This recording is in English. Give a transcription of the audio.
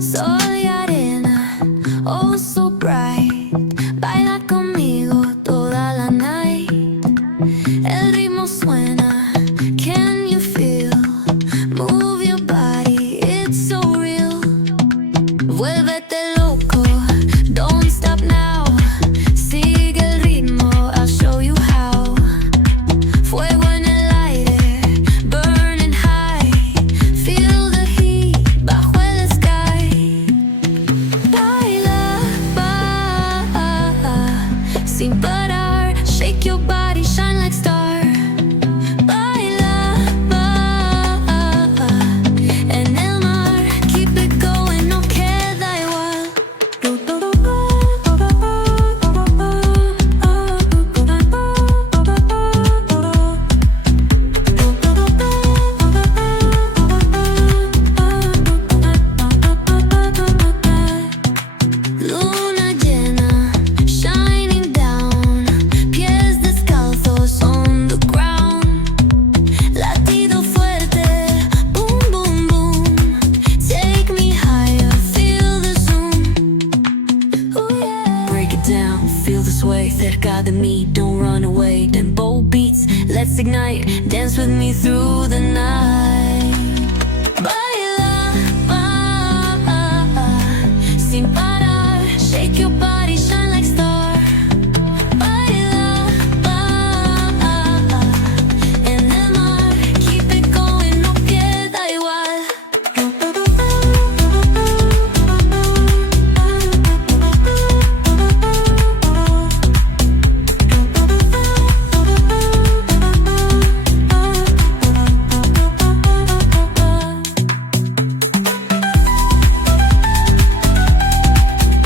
Soy arena, oh so bright. Baila conmigo toda la night. El ritmo suena, can you feel? Move your body, it's so real. Vuélvete loco, don't stop now. Sigue el ritmo, I'll show you how. Fuego en el aire, burning high. Feel the heat bajo el sky. Baila, sin parar. Shake your body, shine like star. Baila, en el mar. Keep it going, no queda igual. Luna llena, shining down. Pies descalzos on the ground. Latido fuerte, boom, boom, boom. Take me higher, feel the zoom. Ooh, yeah. Break it down, feel the sway. Cerca de mí, don't run away. Tempo beats, let's ignite. Dance with me through the night.